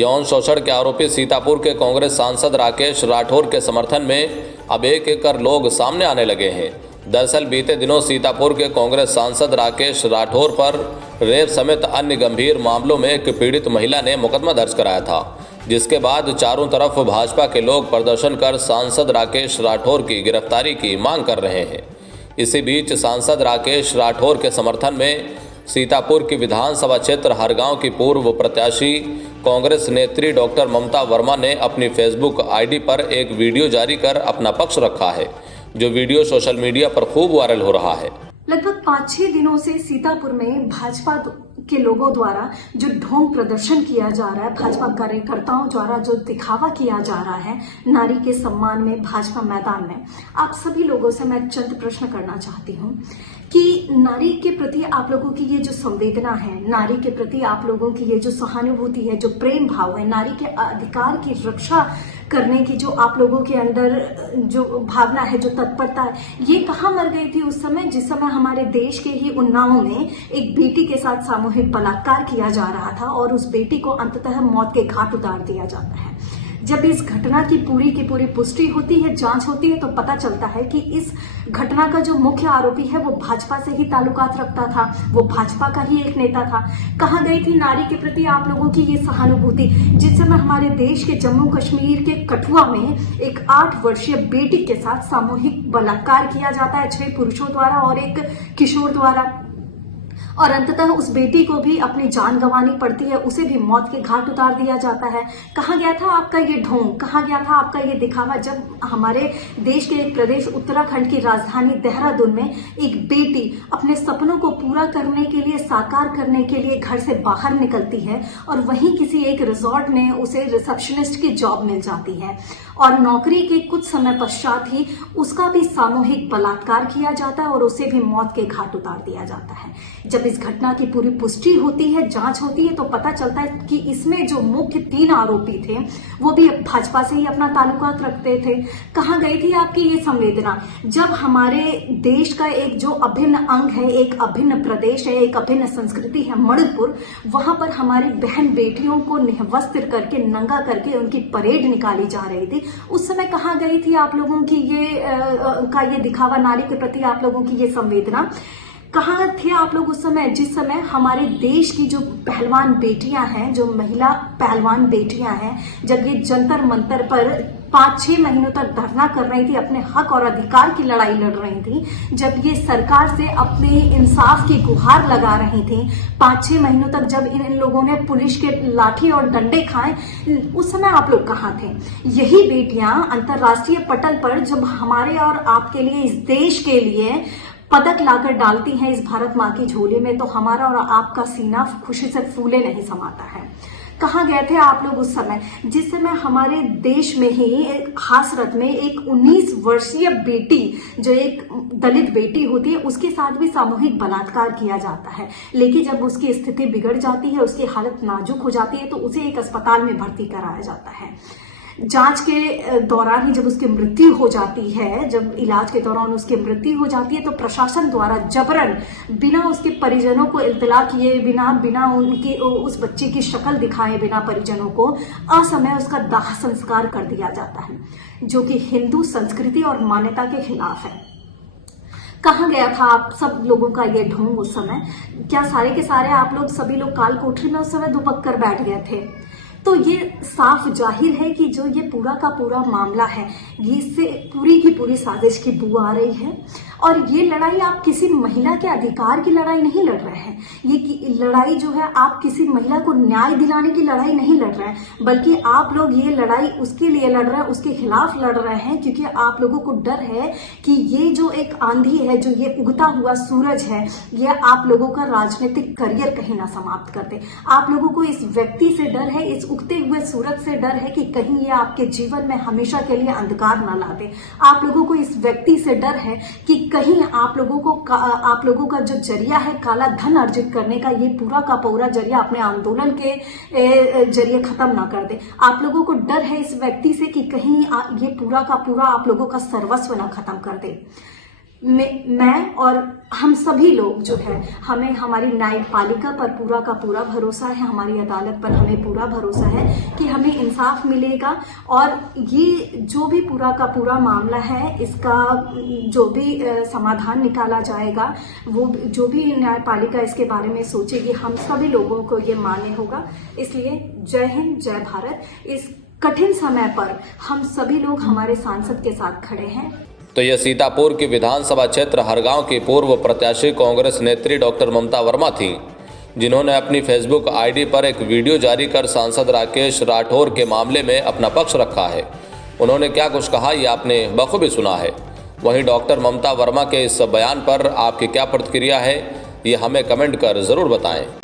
यौन शोषण के आरोपी सीतापुर के कांग्रेस सांसद राकेश राठौर के समर्थन में अब एक एक कर लोग सामने आने लगे हैं। दरअसल बीते दिनों सीतापुर के कांग्रेस सांसद राकेश राठौर पर रेप समेत अन्य गंभीर मामलों में एक पीड़ित महिला ने मुकदमा दर्ज कराया था, जिसके बाद चारों तरफ भाजपा के लोग प्रदर्शन कर सांसद राकेश राठौर की गिरफ्तारी की मांग कर रहे हैं। इसी बीच सांसद राकेश राठौर के समर्थन में सीतापुर की विधानसभा क्षेत्र हरगांव की पूर्व प्रत्याशी कांग्रेस नेत्री डॉक्टर ममता वर्मा ने अपनी फेसबुक आईडी पर एक वीडियो जारी कर अपना पक्ष रखा है, जो वीडियो सोशल मीडिया पर खूब वायरल हो रहा है। लगभग 5-6 दिनों से सीतापुर में भाजपा के लोगों द्वारा जो ढोंग प्रदर्शन किया जा रहा है, भाजपा कार्यकर्ताओं द्वारा जो दिखावा किया जा रहा है नारी के सम्मान में भाजपा मैदान में, आप सभी लोगों से मैं चंद प्रश्न करना चाहती हूँ कि नारी के प्रति आप लोगों की ये जो संवेदना है, नारी के प्रति आप लोगों की ये जो सहानुभूति है, जो प्रेम भाव है, नारी के अधिकार की रक्षा करने की जो आप लोगों के अंदर जो भावना है, जो तत्परता है, ये कहाँ मर गई थी उस समय जिस समय हमारे देश के ही उन्नाव में एक बेटी के साथ सामूहिक बलात्कार किया जा रहा था और उस बेटी को अंततः मौत के घाट उतार दिया जाता है। जब इस घटना की पूरी पुष्टि होती है, जांच होती है, तो पता चलता है कि इस घटना का जो मुख्य आरोपी है वो भाजपा से ही ताल्लुकात रखता था, वो भाजपा का ही एक नेता था। कहाँ गई थी नारी के प्रति आप लोगों की ये सहानुभूति जिस समय हमारे देश के जम्मू कश्मीर के कठुआ में एक 8 वर्षीय बेटी के साथ सामूहिक बलात्कार किया जाता है 6 पुरुषों द्वारा और एक किशोर द्वारा, और अंततः उस बेटी को भी अपनी जान गंवानी पड़ती है, उसे भी मौत के घाट उतार दिया जाता है। कहाँ गया था आपका ये ढोंग, कहाँ गया था आपका ये दिखावा जब हमारे देश के एक प्रदेश उत्तराखंड की राजधानी देहरादून में एक बेटी अपने सपनों को पूरा करने के लिए, साकार करने के लिए घर से बाहर निकलती है और वहीं किसी एक रिजॉर्ट में उसे रिसेप्शनिस्ट की जॉब मिल जाती है और नौकरी के कुछ समय पश्चात ही उसका भी सामूहिक बलात्कार किया जाता है और उसे भी मौत के घाट उतार दिया जाता है। जब इस घटना की पूरी पुष्टि होती है, जांच होती है, तो पता चलता है कि इसमें जो मुख्य 3 आरोपी थे वो भी भाजपा से ही अपना ताल्लुकात रखते थे। कहाँ गई थी आपकी ये संवेदना जब हमारे देश का एक जो अभिन्न अंग है, एक अभिन्न प्रदेश है, एक अभिन्न संस्कृति है मणिपुर, वहां पर हमारी बहन बेटियों को निवस्त्र करके, नंगा करके उनकी परेड निकाली जा रही थी। उस समय कहाँ गई थी आप लोगों की ये दिखावा, नारी के प्रति आप लोगों की ये संवेदना? कहाँ थे आप लोग उस समय जिस समय हमारे देश की जो पहलवान बेटियां हैं, जो महिला पहलवान बेटियां हैं, जब ये जंतर मंतर पर 5-6 महीनों तक धरना कर रही थी, अपने हक और अधिकार की लड़ाई लड़ रही थी, जब ये सरकार से अपने इंसाफ की गुहार लगा रही थी, 5-6 महीनों तक जब इन लोगों ने पुलिस के लाठी और डंडे खाए, उस समय आप लोग कहाँ थे? यही बेटियां अंतर्राष्ट्रीय पटल पर जब हमारे और आपके लिए, इस देश के लिए पदक लाकर डालती हैं इस भारत माँ की झोली में, तो हमारा और आपका सीना खुशी से फूले नहीं समाता है। कहाँ गए थे आप लोग उस समय जिस समय हमारे देश में ही एक हासरत में एक 19 वर्षीय बेटी, जो एक दलित बेटी होती है, उसके साथ भी सामूहिक बलात्कार किया जाता है, लेकिन जब उसकी स्थिति बिगड़ जाती है, उसकी हालत नाजुक हो जाती है, तो उसे एक अस्पताल में भर्ती कराया जाता है। जांच के दौरान ही जब उसकी मृत्यु हो जाती है, जब इलाज के दौरान उसकी मृत्यु हो जाती है, तो प्रशासन द्वारा जबरन, बिना उसके परिजनों को इत्तला किए, बिना उनकी उस बच्चे की शक्ल दिखाए, बिना परिजनों को असमय उसका दाह संस्कार कर दिया जाता है, जो कि हिंदू संस्कृति और मान्यता के खिलाफ है। कहाँ गया था आप सब लोगों का ये ढोंग उस समय? क्या सारे के सारे आप लोग, सभी लोग काल कोठरी में उस समय दुबक कर बैठ गए थे? तो ये साफ जाहिर है कि जो ये पूरा का पूरा मामला है, ये इससे पूरी की पूरी साजिश की बू आ रही है और ये लड़ाई आप किसी महिला के अधिकार की लड़ाई नहीं लड़ रहे हैं। ये लड़ाई जो है आप किसी महिला को न्याय दिलाने की लड़ाई नहीं लड़ रहे हैं, बल्कि आप लोग ये लड़ाई उसके लिए लड़ रहे हैं, उसके खिलाफ लड़ रहे हैं, क्योंकि आप लोगों को डर है कि ये जो एक आंधी है, जो ये उगता हुआ सूरज है, ये आप लोगों का राजनीतिक करियर कहीं ना समाप्त कर दे। आप लोगों को इस व्यक्ति से डर है, इस उगते हुए सूरज से डर है कि कहीं ये आपके जीवन में हमेशा के लिए अंधकार न ला दे। आप लोगों को इस व्यक्ति से डर है कि कहीं आप लोगों का जो जरिया है काला धन अर्जित करने का, ये पूरा का पूरा जरिया अपने आंदोलन के जरिए खत्म ना कर दे। आप लोगों को डर है इस व्यक्ति से कि कहीं ये पूरा का पूरा आप लोगों का सर्वस्व ना खत्म कर दे। मैं और हम सभी लोग जो है, हमें हमारी न्यायपालिका पर पूरा का पूरा भरोसा है, हमारी अदालत पर हमें पूरा भरोसा है कि हमें इंसाफ मिलेगा। और ये जो भी पूरा का पूरा मामला है, इसका जो भी समाधान निकाला जाएगा, वो जो भी न्यायपालिका इसके बारे में सोचेगी, हम सभी लोगों को ये मान्य होगा। इसलिए जय हिंद, जय भारत। इस कठिन समय पर हम सभी लोग हमारे सांसद के साथ खड़े हैं। तो यह सीतापुर की विधानसभा क्षेत्र हरगांव की पूर्व प्रत्याशी कांग्रेस नेत्री डॉक्टर ममता वर्मा थी, जिन्होंने अपनी फेसबुक आईडी पर एक वीडियो जारी कर सांसद राकेश राठौर के मामले में अपना पक्ष रखा है। उन्होंने क्या कुछ कहा, ये आपने बखूबी सुना है। वहीं डॉक्टर ममता वर्मा के इस बयान पर आपकी क्या प्रतिक्रिया है, ये हमें कमेंट कर ज़रूर बताएं।